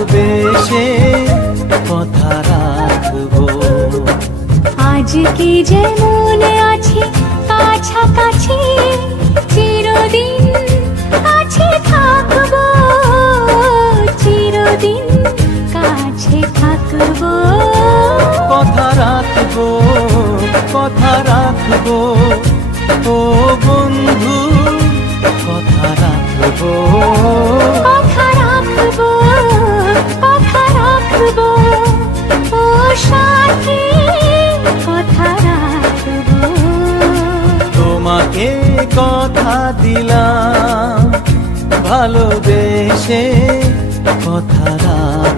ভালোবেসে কথা রাখবো। আজকে যেমন আছি কাছাকাছি, চিরদিন কাছে থাকবো, চিরদিন কাছে থাকবো। কথা রাখবো, কথা রাখবো, ও বন্ধু কথা রাখবো। কথা রাখবো, কথা রাখবো, ও সাথী কথা রাখবো। তোমাকে কথা দিলাম ভালোবেসে কথা রাখবো।